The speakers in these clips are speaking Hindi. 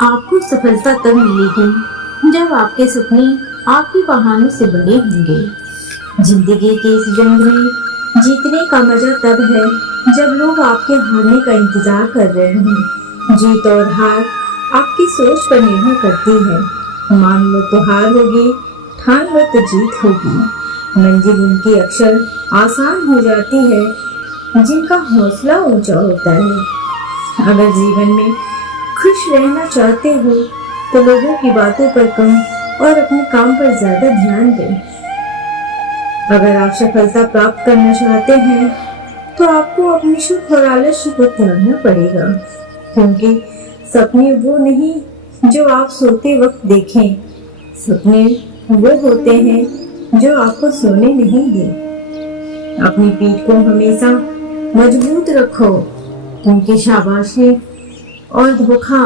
आपको सफलता तब मिलेगी जब आपके सपने आपकी बहानों से बड़े होंगे। जिंदगी के इस जंग में जीतने का मजा तब है जब लोग आपके हारने का इंतजार कर रहे हों। जीत और हार आपकी सोच पर निर्भर करती है। मान लो तो हार होगी, ठान लो तो जीत होगी। मंजिल उनकी अक्सर आसान हो जाती है जिनका हौसला ऊंचा होता है। अगर जीवन में खुश रहना चाहते हो तो लोगों की बातों पर कम और अपने काम पर ज्यादा ध्यान दें। अगर आप सफलता प्राप्त करना चाहते हैं तो आपको अपनी सुख और आलस्य को त्यागना पड़ेगा, क्योंकि सपने वो नहीं जो आप सोते वक्त देखें। सपने वो होते हैं जो आपको सोने नहीं दे। अपनी पीठ को हमेशा मजबूत रखो, क्योंकि शाबाशी और धोखा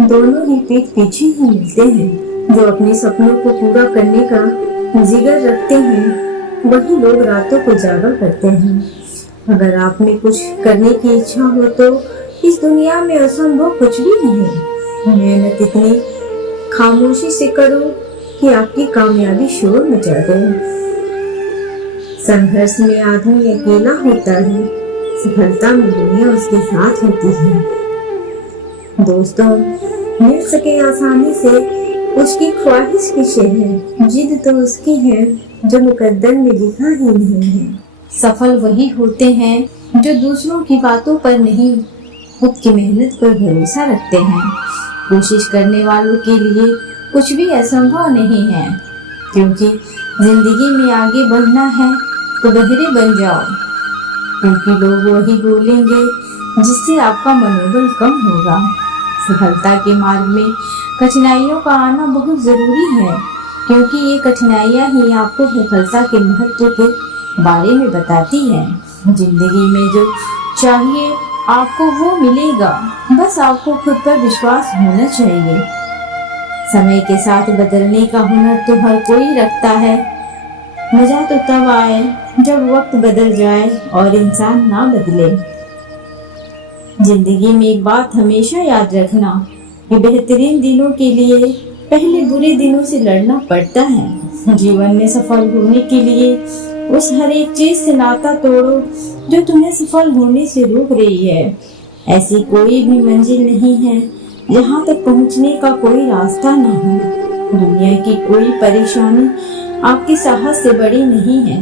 दोनों ही पीठ पीछे ही मिलते हैं। जो अपने सपनों को पूरा करने का जिगर रखते हैं वही लोग रातों को जागा करते हैं। अगर आप में कुछ करने की इच्छा हो तो इस दुनिया में असंभव कुछ भी नहीं। मेहनत इतनी खामोशी से करो कि आपकी कामयाबी शोर मचा दे। संघर्ष में आदमी अकेला होता है, सफलता में दुनिया उसके साथ होती है। दोस्तों, मिल सके आसानी से उसकी ख्वाहिश किसे है, जिद तो उसकी है जो मुकद्दर में लिखा ही नहीं है। सफल वही होते हैं जो दूसरों की बातों पर नहीं, खुद की मेहनत पर भरोसा रखते हैं। कोशिश करने वालों के लिए कुछ भी असंभव नहीं है, क्योंकि जिंदगी में आगे बढ़ना है तो बहरे बन जाओ, क्योंकि लोग वही बोलेंगे जिससे आपका मनोबल कम होगा। सफलता के मार्ग में कठिनाइयों का आना बहुत जरूरी है, क्योंकि ये कठिनाइयां ही आपको सफलता के महत्व के बारे में बताती है। जिंदगी में जो चाहिए आपको वो मिलेगा, बस आपको खुद पर विश्वास होना चाहिए। समय के साथ बदलने का हुनर तो हर कोई रखता है। मजा तो तब आए जब वक्त बदल जाए और इंसान ना बदले। जिंदगी में एक बात हमेशा याद रखना कि बेहतरीन दिनों के लिए पहले बुरे दिनों से लड़ना पड़ता है। जीवन में सफल होने के लिए उस हर एक चीज से नाता तोड़ो जो तुम्हें सफल होने से रोक रही है। ऐसी कोई भी मंजिल नहीं है जहाँ तक पहुँचने का कोई रास्ता न हो। दुनिया की कोई परेशानी आपकी साहस से बड़ी नहीं है।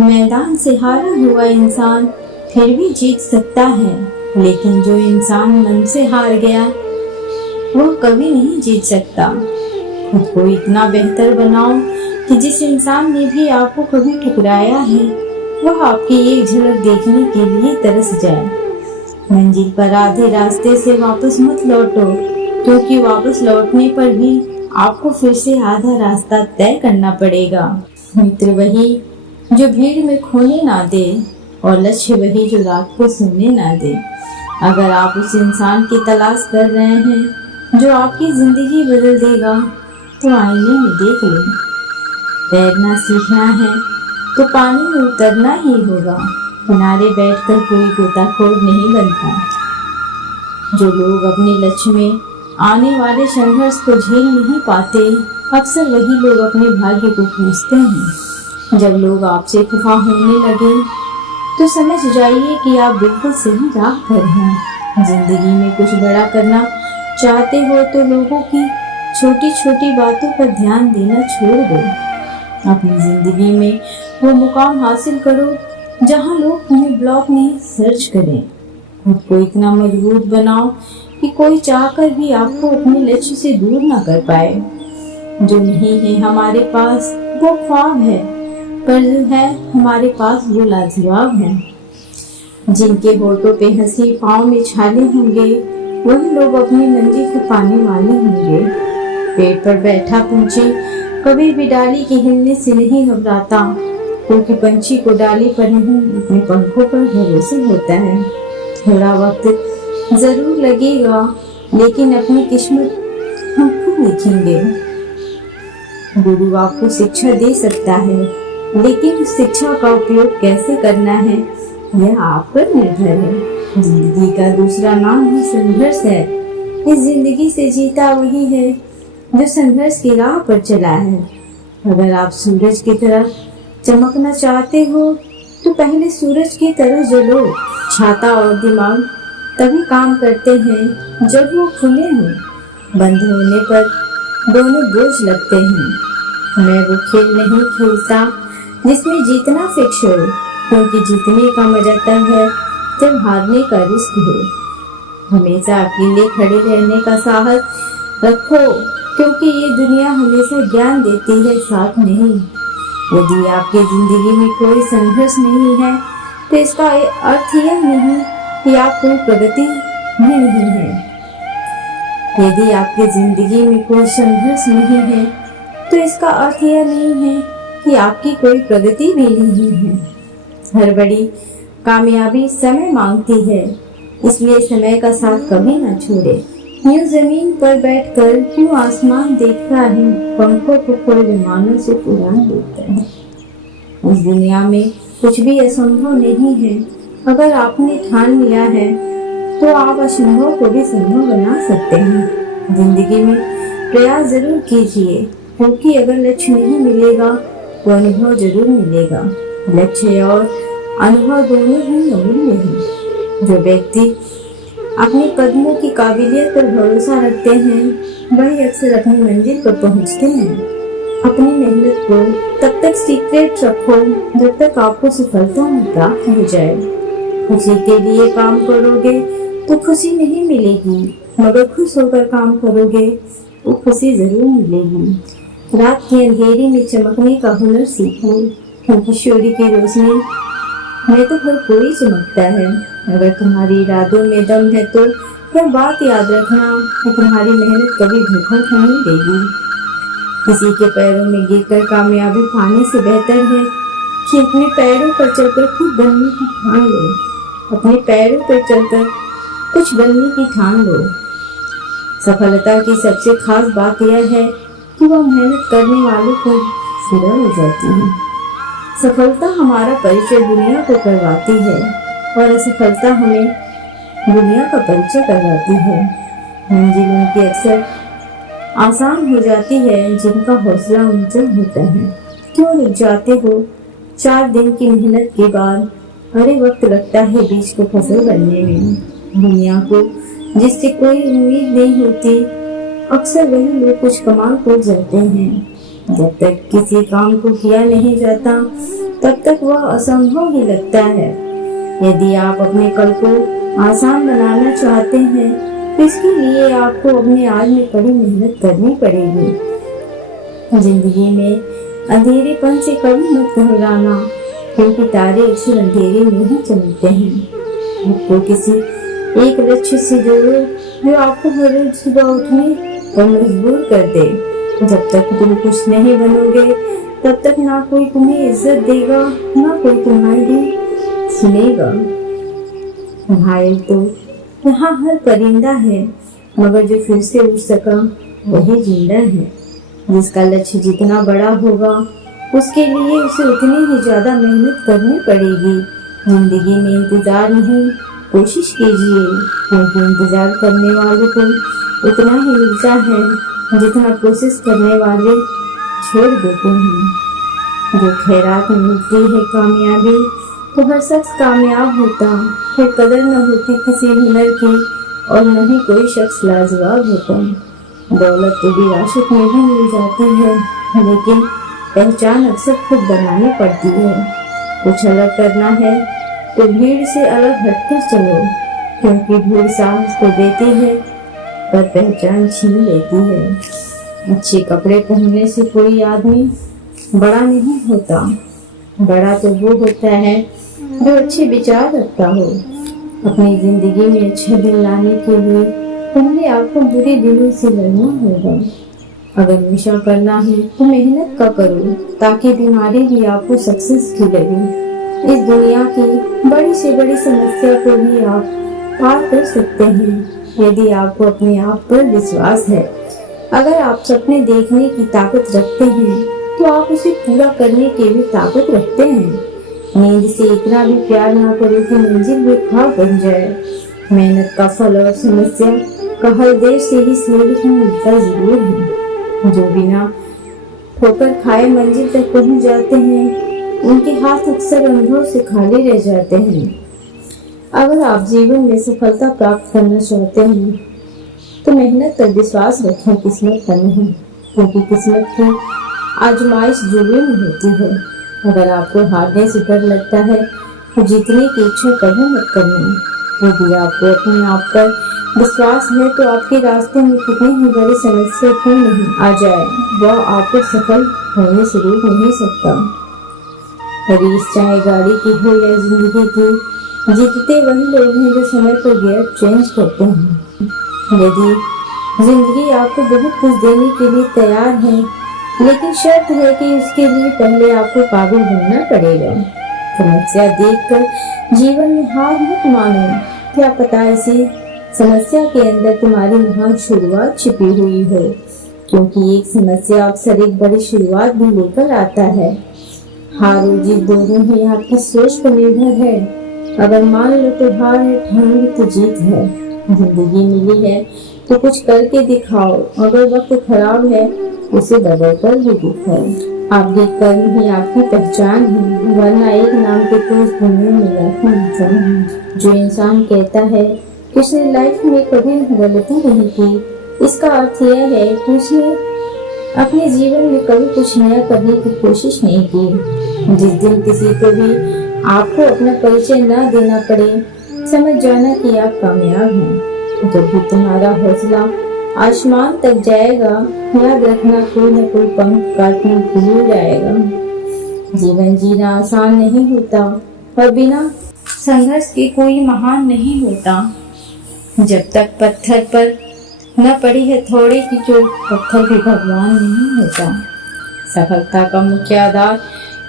मैदान से हारा हुआ इंसान फिर भी जीत सकता है, लेकिन जो इंसान मन से हार गया वह कभी नहीं जीत सकता। खुद को इतना बेहतर बनाओ कि जिस इंसान ने भी आपको कभी ठुकराया है वह आपकी एक झलक देखने के लिए तरस जाए। मंजिल पर आधे रास्ते से वापस मत लौटो, क्योंकि वापस लौटने पर भी आपको फिर से आधा रास्ता तय करना पड़ेगा। मित्र वही जो भीड़ में खोने ना दे, और लक्ष्य वही जो रात को सोने ना दे। अगर आप उस इंसान की तलाश कर रहे हैं जो आपकी जिंदगी बदल देगा, तो आईने में देख लो। तैरना सीखना है तो पानी में उतरना ही होगा। किनारे बैठकर कोई गोताखोर नहीं बनता। जो लोग अपने लक्ष्य में आने वाले संघर्ष को झेल नहीं पाते, अक्सर वही लोग अपने भाग्य को पूछते हैं। जब लोग आपसे खफा होने लगे तो समझ जाइए कि आप बिल्कुल सही राह पर हैं। जिंदगी में कुछ बड़ा करना चाहते हो तो लोगों की छोटी छोटी बातों पर ध्यान देना छोड़ दो। अपनी जिंदगी में वो मुकाम हासिल करो जहां लोग तुम्हें ब्लॉग नहीं सर्च करें। खुद को इतना मजबूत बनाओ कि कोई चाहकर भी आपको अपने लक्ष्य से दूर ना कर पाए। जो नहीं है हमारे पास वो ख्वाब है, पर जो है हमारे पास वो लाजवाब है। जिनके होठों पे हंसी, पाँव में छाले होंगे, वही लोग अपनी मंजिल को पाने वाले होंगे। पेड़ पर बैठा पंछी कभी भी डाली के हिलने से नहीं घबराता, क्योंकि पंछी को डाली पर नहीं अपने पंखों पर भरोसा होता है। थोड़ा वक्त जरूर लगेगा, लेकिन अपनी किस्मत हम खुद लिखेंगे। गुरु आपको शिक्षा दे सकता है, लेकिन उस शिक्षा का उपयोग कैसे करना है यह आप पर निर्भर है। जिंदगी का दूसरा नाम ही संघर्ष है। इस जिंदगी से जीता वही है जो संघर्ष की राह पर चला है। अगर आप सूरज की तरह चमकना चाहते हो तो पहले सूरज की तरह जलो। छाता और दिमाग तभी काम करते हैं जब वो खुले हों। बंद होने पर दोनों बोझ लगते हैं। मैं वो खेल नहीं खेलता जिसमें जीतना फिक्स हो, क्योंकि जीतने का मजा तब है जब हारने का रिस्क हो। हमेशा अकेले खड़े रहने का साहस रखो, क्योंकि ये दुनिया हमेशा ज्ञान देती है, साथ नहीं। यदि आपकी जिंदगी में कोई संघर्ष नहीं है तो इसका अर्थ यह नहीं कि आप कोई प्रगति में नहीं है। यदि आपकी जिंदगी में कोई संघर्ष नहीं है तो इसका अर्थ यह नहीं है कि आपकी कोई प्रगति भी नहीं है। हर बड़ी कामयाबी समय मांगती है, इसलिए समय का साथ कभी ना छोड़े। यूं जमीन पर बैठकर क्यों आसमान देखता है, पंखों को कोई विमानों से उड़ान देता है। इस दुनिया में कुछ भी असंभव नहीं है। अगर आपने ठान लिया है तो आप असंभव को भी संभव बना सकते हैं। जिंदगी में प्रयास जरूर कीजिए, क्योंकि अगर लक्ष्य नहीं मिलेगा तो अनुभव जरूर मिलेगा। लक्ष्य और अनुभव दोनों ही अमूल्य हैं। जो व्यक्ति अपने कदमों की काबिलियत पर भरोसा रखते हैं वही अक्सर अपनी मंजिल पर पहुंचते हैं। अपनी मेहनत को तब तक सीक्रेट रखो जब तक आपको सफलता न प्राप्त हो जाए। खुशी के लिए काम करोगे तो खुशी नहीं मिलेगी, मगर खुश होकर काम करोगे तो खुशी जरूर मिलेगी। रात की अंधेरी में चमकने का हुनर सीखो, क्योंकि सूर्य की रोशनी में तो हर कोई चमकता है। अगर तुम्हारी इरादों में दम है तो यह बात याद रखना कि तुम्हारी मेहनत कभी धोखा नहीं देगी। किसी के पैरों में गिरकर कामयाबी पाने से बेहतर है कि अपने पैरों पर चलकर खुद बनने की ठान लो। अपने पैरों पर चलकर कुछ बनने की ठान लो। सफलता की सबसे खास बात यह है कि वह मेहनत करने वालों को पूरा हो जाती है। सफलता हमारा परिचय दुनिया को करवाती है और असफलता हमें दुनिया का परिचय करवाती है। मंजिल उनकी अक्सर आसान हो जाती है जिनका हौसला ऊंचा होता है। क्यों रुक जाते हो 4 दिन की मेहनत के बाद? अरे वक्त लगता है बीज को फसल बनने में। दुनिया को जिससे कोई उम्मीद नहीं होती, अक्सर वही लोग कुछ कमाल कर जाते हैं। जब तक किसी काम को किया नहीं जाता तब तक वह असंभव ही लगता है। यदि आप अपने कल को आसान बनाना चाहते हैं तो इसके लिए आपको अपने आज में कड़ी मेहनत करनी पड़ेगी। जिंदगी में अंधेरेपन से कभी मत घबराना, क्योंकि तारे अक्सर अंधेरे में ही चमकते हैं। आपको किसी एक लक्ष्य से जोड़ो जो आपको हर रोज सुबह उठने पर मजबूर कर दे। जब तक तुम कुछ नहीं बनोगे तब तक ना कोई तुम्हें इज्जत देगा, ना कोई तुम्हारी सुनेगा। घायल तो यहाँ हर परिंदा है, मगर जो फिर से उठ सका वही जिंदा है। जिसका लक्ष्य जितना बड़ा होगा उसके लिए उसे उतनी ही ज्यादा मेहनत करनी पड़ेगी। जिंदगी में इंतजार नहीं, कोशिश कीजिए, क्योंकि इंतजार करने वालों को उतना ही मिलता है जितना कोशिश करने वाले छोड़ देते हैं। जो खैरात में मिलती है कामयाबी तो हर शख्स कामयाब होता, फिर कदर न होती किसी हुनर की और न ही कोई शख्स लाजवाब होता। दौलत तो विरासत में भी मिल जाती है, लेकिन पहचान अक्सर खुद बनानी पड़ती है। कुछ अलग करना है तो भीड़ से अलग हटकर चलो, क्योंकि भीड़ साहस को देती है पर पहचान छीन लेती है। अच्छे कपड़े पहनने से कोई आदमी बड़ा नहीं होता। बड़ा तो वो होता है जो अच्छे विचार रखता हो। अपनी जिंदगी में अच्छे दिन लाने के लिए पहले आपको बुरे दिनों से लड़ना होगा। अगर नशा करना है तो मेहनत का करो, ताकि बीमारी भी आपको सक्सेस की लगे। इस दुनिया की बड़ी से बड़ी समस्या को भी आप पार कर सकते हैं यदि आपको अपने आप पर विश्वास है। अगर आप सपने देखने की ताकत रखते हैं तो आप उसे पूरा करने की भी ताकत रखते हैं। नींद से इतना भी प्यार ना करो कि मंजिल भी ख्वाब बन जाए। मेहनत का फल और समस्या का हर देर से ही सीढ़ी मिलता जरूर है। जो बिना ठोकर खाए मंजिल तक पहुंच जाते हैं, उनके हाथ अक्सर अनुभव से खाली रह जाते हैं। अगर आप जीवन में सफलता प्राप्त करना चाहते हैं तो मेहनत पर विश्वास रखें, किस्मत पर नहीं, क्योंकि किस्मत की आजमाइश जुनून में होती है। अगर आपको हारने से डर लगता है तो जीतने की इच्छा कभी मत करना। यदि आपको अपने आप पर विश्वास है तो आपके रास्ते में कितनी ही बड़ी समस्या क्यों नहीं आ जाए, वह आपको सफल होने से रोक नहीं सकता। रेस चाहे गाड़ी की हो या जिंदगी की, जीतते वही लोग हैं जो समय पर गियर चेंज करते हैं। यदि जिंदगी आपको बहुत कुछ देने के लिए तैयार है, लेकिन शर्त है कि उसके लिए पहले आपको काबिल बनना पड़ेगा। समस्या देखकर जीवन में हार मत मानो, क्या पता इसी समस्या के अंदर तुम्हारी महान शुरुआत छिपी हुई हो, क्योंकि एक समस्या अक्सर एक बड़ी शुरुआत भी लेकर आता है। हार और जीत दोनों ही आपकी सोच पर निर्भर है। अगर मान लो तो हार है, ठान लो तो जीत है। जिंदगी मिली है तो कुछ करके दिखाओ, अगर वक्त खराब है उसे बदल कर भी दिखाओ। आपके कर्म ही आपकी पहचान है, वरना एक नाम के तो इस दुनिया में लाखों इंसान हैं। जो इंसान कहता है कि उसने लाइफ में कभी गलती नहीं की, इसका अर्थ यह है कि उसने अपने जीवन में कभी कुछ नया करने की कोशिश नहीं की। जिस दिन किसी को भी आपको अपना परिचय न देना पड़े, समझ जाना कि आप कामयाब हैं। जब भी तुम्हारा हौसला आसमान तक जाएगा, याद रखना कोई न कोई पंख काटने भूल जाएगा। जीवन जीना आसान नहीं होता और बिना संघर्ष के कोई महान नहीं होता। जब तक पत्थर पर न पड़ी है थोड़े की चोट, पत्थर भी भगवान नहीं होता। सफलता का मुख्य आधार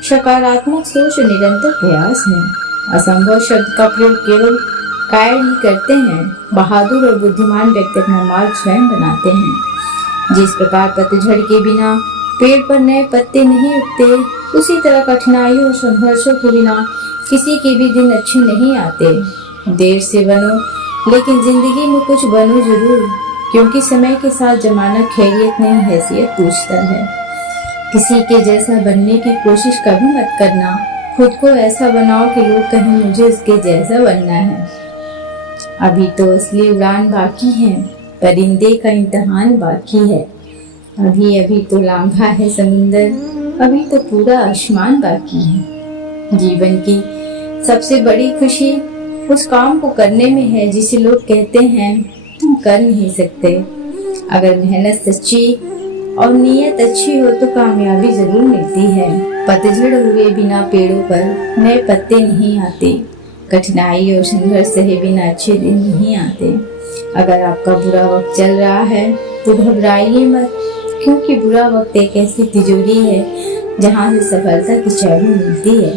सकारात्मक सोच और निरंतर प्रयास है। असंभव शब्द का प्रयोग केवल कायर ही करते हैं। बहादुर और बुद्धिमान व्यक्ति अपना मार्ग स्वयं बनाते हैं। जिस प्रकार पतझड़ के बिना पेड़ पर नए पत्ते नहीं उगते, उसी तरह कठिनाइयों और संघर्षों के बिना किसी के भी दिन अच्छे नहीं आते। देर से बनो, लेकिन जिंदगी में कुछ बनो जरूर, क्योंकि समय के साथ जमाना खैरियत नहीं हैसियत पूछता है। किसी के जैसा बनने की कोशिश कभी मत करना। खुद को ऐसा बनाओ कि लोग कहें मुझे उसके जैसा बनना है। अभी तो असली उड़ान बाकी है, परिंदे का इम्तिहान बाकी है। अभी अभी तो लांघा है समुंदर, अभी तो पूरा आसमान बाकी है। जीवन की सबसे बड़ी खुशी उस काम को करने में है जिसे लोग कहते हैं तुम कर नहीं सकते। अगर मेहनत सच्ची और नीयत अच्छी हो तो कामयाबी जरूर मिलती है। पतझड़ हुए बिना पेड़ों पर नए पत्ते नहीं आते। कठिनाई और संघर्ष सहे बिना अच्छे दिन नहीं आते। अगर आपका बुरा वक्त चल रहा है तो घबराइए मत, क्योंकि बुरा वक्त एक ऐसी तिजोरी है जहां से सफलता की चाबी मिलती है।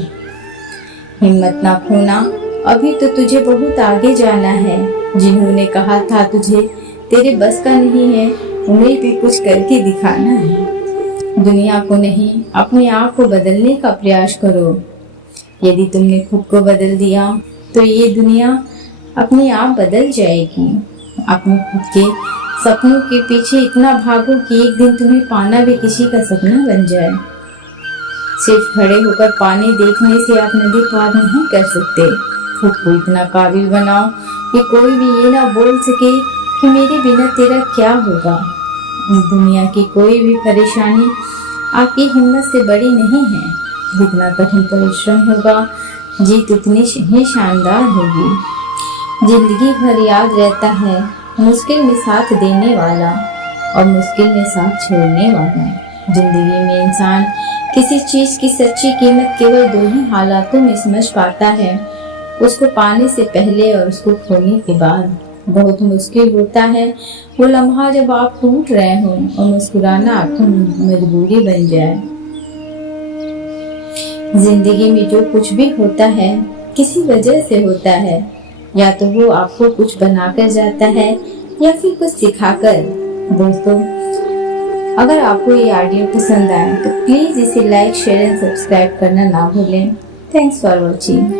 हिम्मत ना खोना, अभी तो तुझे बहुत आगे जाना है। जिन्होंने कहा था तुझे तेरे बस का नहीं है, उन्हें भी कुछ करके दिखाना है। दुनिया को नहीं, अपने आप को बदलने का प्रयास करो। यदि तुमने खुद को बदल दिया तो ये दुनिया अपने आप बदल जाएगी। अपने खुद के सपनों के पीछे इतना भागो कि एक दिन तुम्हें पाना भी किसी का सपना बन जाए। सिर्फ खड़े होकर पानी देखने से आप नदी पार नहीं कर सकते। खुद को इतना काबिल बनाओ कि कोई भी ये ना बोल सके कि मेरे बिना तेरा क्या होगा। इस दुनिया की कोई भी परेशानी आपकी हिम्मत से बड़ी नहीं है। जितना कठिन परिश्रम होगा, जीत उतनी ही शानदार होगी। जिंदगी भर याद रहता है मुश्किल में साथ देने वाला और मुश्किल में साथ छोड़ने वाला। जिंदगी में इंसान किसी चीज की सच्ची कीमत केवल दो ही हालातों में समझ पाता है, उसको पाने से पहले और उसको खोने के बाद। बहुत मुश्किल होता है वो लम्हा जब आप टूट रहे हो और मुस्कुराना आपकी मजबूरी बन जाए। जिंदगी में जो कुछ भी होता है किसी वजह से होता है, या तो वो आपको कुछ बनाकर जाता है या फिर कुछ सिखाकर। दोस्तों, अगर आपको ये ऑडियो पसंद आए तो प्लीज इसे लाइक, शेयर एंड सब्सक्राइब करना ना भूलें। Thanks for watching.